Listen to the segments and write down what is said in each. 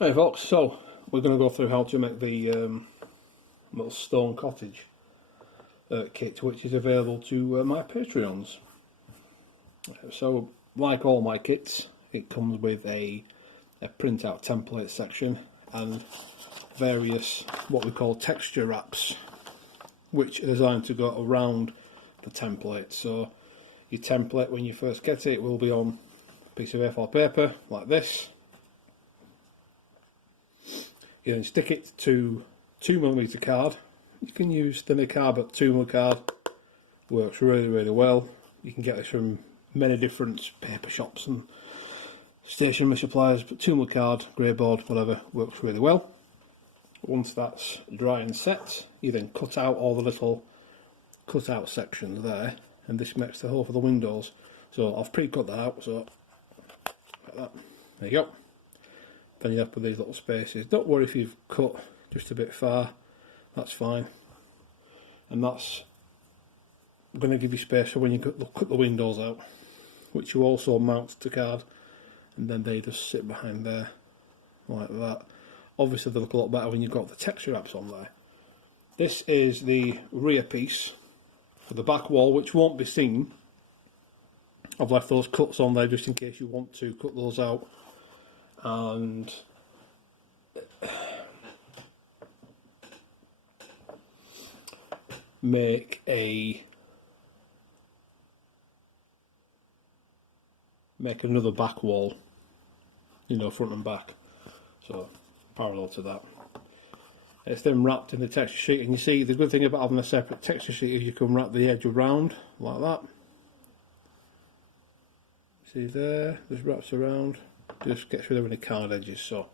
Hey folks, so we're going to go through how to make the little stone cottage kit, which is available to my Patreons. So, like all my kits, it comes with a printout template section and various what we call texture wraps, which are designed to go around the template. So, your template, when you first get it, will be on a piece of A4 paper like this. You then stick it to 2mm card. You can use thinner card, but 2mm card works really well. You can get this from many different paper shops and stationery suppliers, but 2mm card, grey board, whatever, works really well. Once that's dry and set, you then cut out all the little cut-out sections there, and this makes the hole for the windows. So I've pre-cut that out, so like that. There you go. Then you have to put these little spaces. Don't worry if you've cut just a bit far, that's fine. And that's going to give you space for when you cut the windows out, which you also mount to card, and then they just sit behind there like that. Obviously they look a lot better when you've got the texture wraps on there. This is the rear piece for the back wall, which won't be seen. I've left those cuts on there just in case you want to cut those out and make another back wall, front and back, so parallel to that. It's then wrapped in the texture sheet, and you see the good thing about having a separate texture sheet is you can wrap the edge around like that. See there, just wraps around, just gets rid of any card edges. So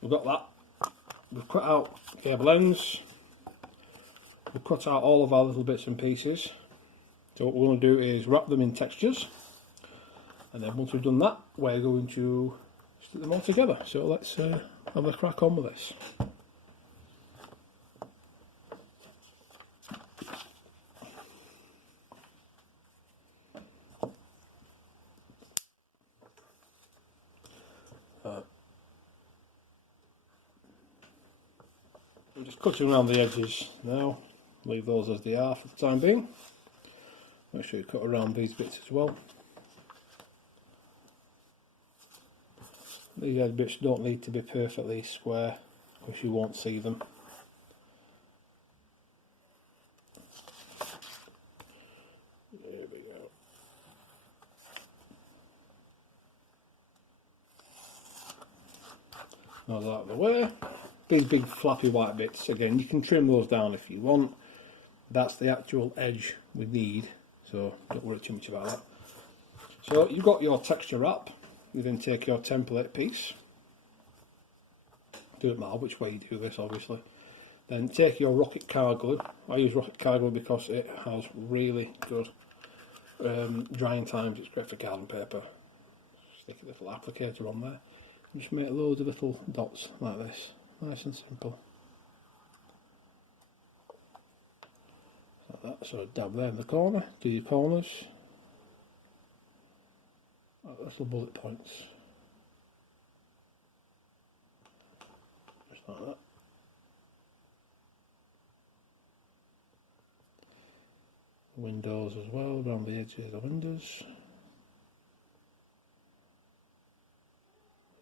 we've got that. We've cut out gable ends. We've cut out all of our little bits and pieces. So what we're going to do is wrap them in textures, and then once we've done that, we're going to stick them all together. So let's have a crack on with this. I'm just cutting around the edges now, leave those as they are for the time being. Make sure you cut around these bits as well. These edge bits don't need to be perfectly square because you won't see them. There we go. Now that out of the way. These big flappy white bits, again, you can trim those down if you want. That's the actual edge we need, so don't worry too much about that. So you've got your texture wrap. You then take your template piece. Doesn't matter which way you do this, obviously. Then take your rocket card glue. I use rocket card glue because it has really good drying times. It's great for card and paper. Stick a little applicator on there. And just make loads of little dots like this. Nice and simple. Like that, so dab there in the corner, do your corners, like little bullet points, just like that. Windows as well, around the edges of the windows.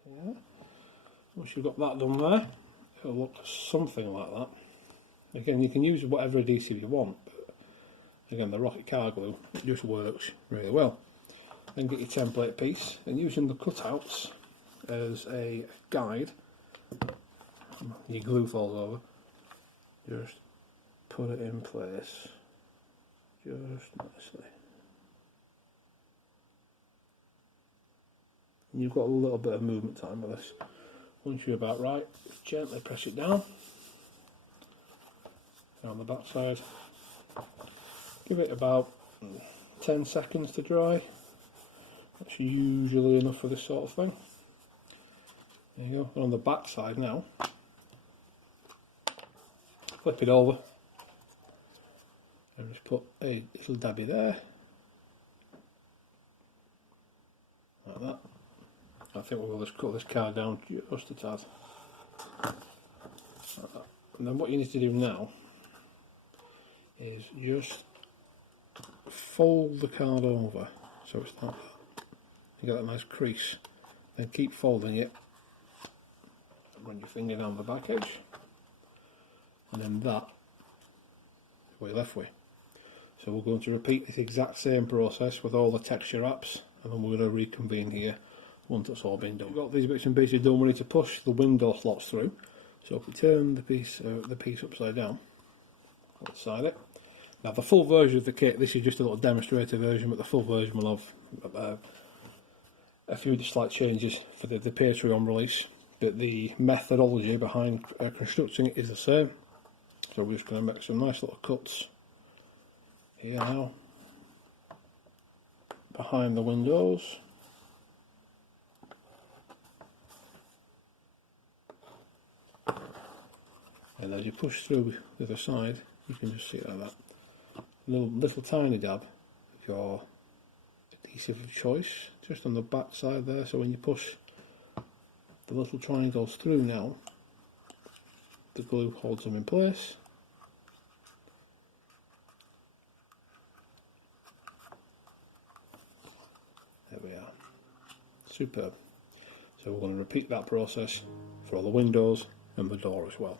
Yeah. Once you've got that done there, it'll look something like that. Again, you can use whatever adhesive you want, but again, the rocket card glue, it just works really well. Then get your template piece, and using the cutouts as a guide, your glue falls over, just put it in place, just nicely. And you've got a little bit of movement time with this. Once you're about right, gently press it down on the back side. Give it about 10 seconds to dry. That's usually enough for this sort of thing. There you go. And on the back side now, flip it over and just put a little dabby there, like that. I think we'll just cut this card down just a tad. And then what you need to do now is just fold the card over so it's not, you get that nice crease, then keep folding it, run your finger down the back edge, and then that is what you're left with. So we're going to repeat this exact same process with all the texture wraps, and then we're going to reconvene here once it's all been done. We've got these bits and pieces done. We need to push the window slots through. So if we turn the piece upside down, let's side it. Now the full version of the kit, this is just a little demonstrator version, but the full version will have a few slight changes for the Patreon release. But the methodology behind constructing it is the same. So we're just going to make some nice little cuts here now, behind the windows. And as you push through the other side, you can just see it like that. Little tiny dab of your adhesive of choice, just on the back side there, so when you push the little triangles through now, the glue holds them in place. There we are. Superb. So we're going to repeat that process for all the windows and the door as well.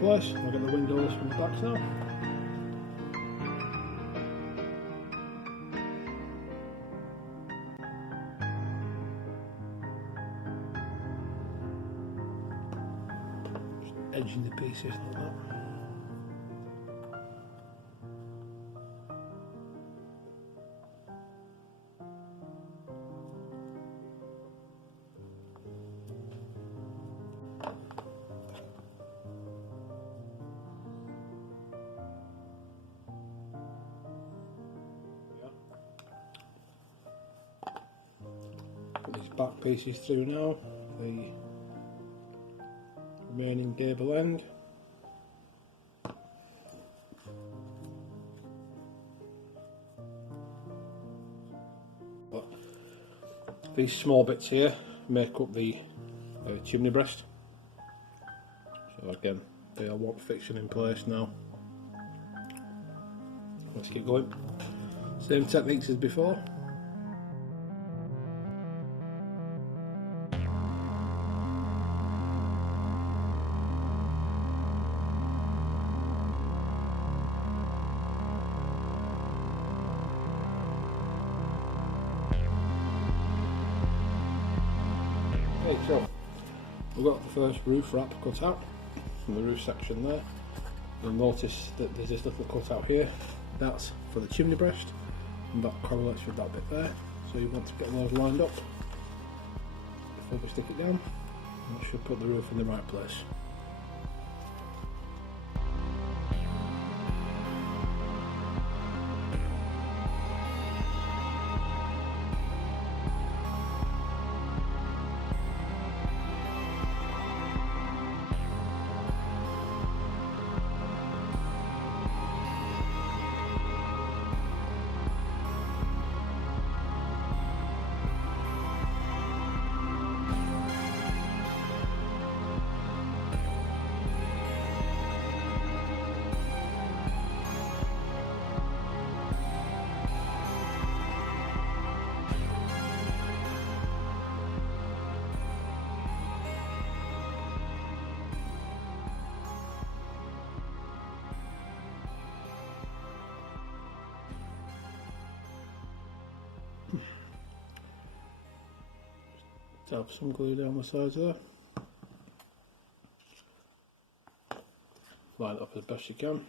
Place. I've got the windows from the back now. Just edging the pieces like that. back pieces through now, the remaining gable end. But these small bits here make up the chimney breast. So again, they all want fixing in place now. Let's keep going. Same techniques as before. Okay, so we've got the first roof wrap cut out from the roof section there. You'll notice that there's this little cut out here. That's for the chimney breast, and that correlates with that bit there. So you want to get those lined up before we stick it down, and that should put the roof in the right place. Dab some glue down the sides there. Line it up as best you can.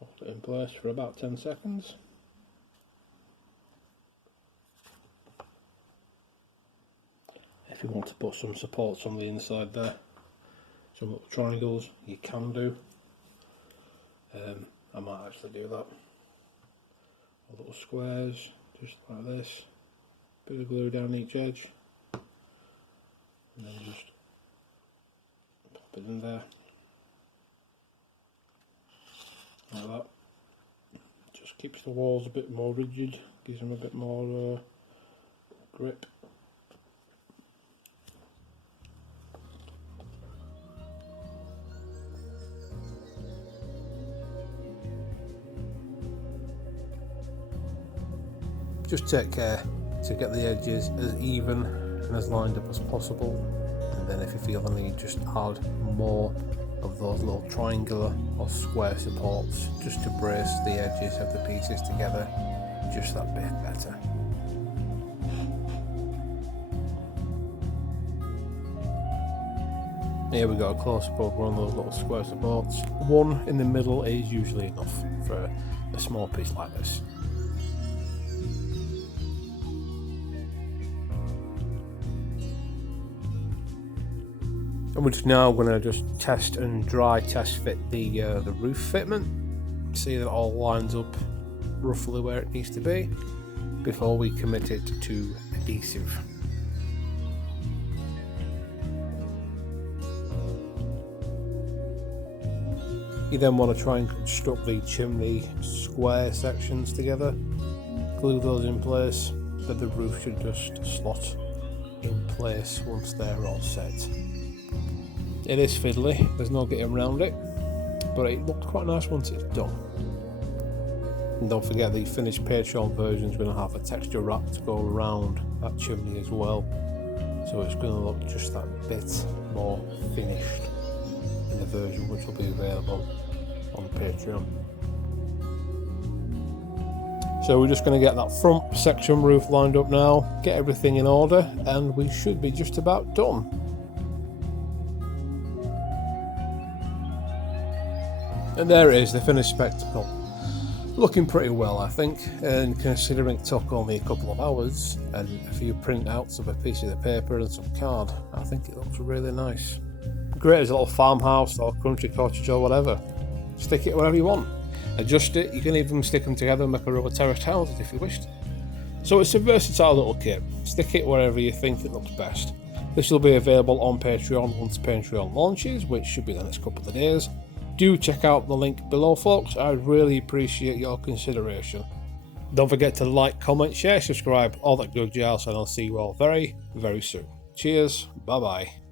Hold it in place for about 10 seconds. If you want to put some supports on the inside there, some little triangles, you can do. I might actually do that. Or little squares, just like this. Bit of glue down each edge, and then just pop it in there, like that. Just keeps the walls a bit more rigid, gives them a bit more grip. Just take care to get the edges as even and as lined up as possible, and then if you feel the need, just add more of those little triangular or square supports just to brace the edges of the pieces together just that bit better. Here we got a close up of one of those little square supports. One in the middle is usually enough for a small piece like this. And we're just now going to just test and dry test fit the roof fitment, see that it all lines up roughly where it needs to be before we commit it to adhesive. You then want to try and construct the chimney square sections together, glue those in place, but the roof should just slot in place once they're all set. It is fiddly, there's no getting around it, but it looked quite nice once it's done. And don't forget the finished Patreon version is going to have a texture wrap to go around that chimney as well, so it's going to look just that bit more finished in the version which will be available on Patreon. So we're just going to get that front section roof lined up now, get everything in order, and we should be just about done. And there it is, the finished spectacle. Looking pretty well, I think, and considering it took only a couple of hours and a few printouts of a piece of the paper and some card, I think it looks really nice. Great as a little farmhouse or country cottage or whatever. Stick it wherever you want. Adjust it, you can even stick them together and make a row of terraced houses if you wished. So it's a versatile little kit. Stick it wherever you think it looks best. This will be available on Patreon once Patreon launches, which should be the next couple of days. Do check out the link below, folks. I'd really appreciate your consideration. Don't forget to like, comment, share, subscribe, all that good jazz, and I'll see you all very, very soon. Cheers, bye bye.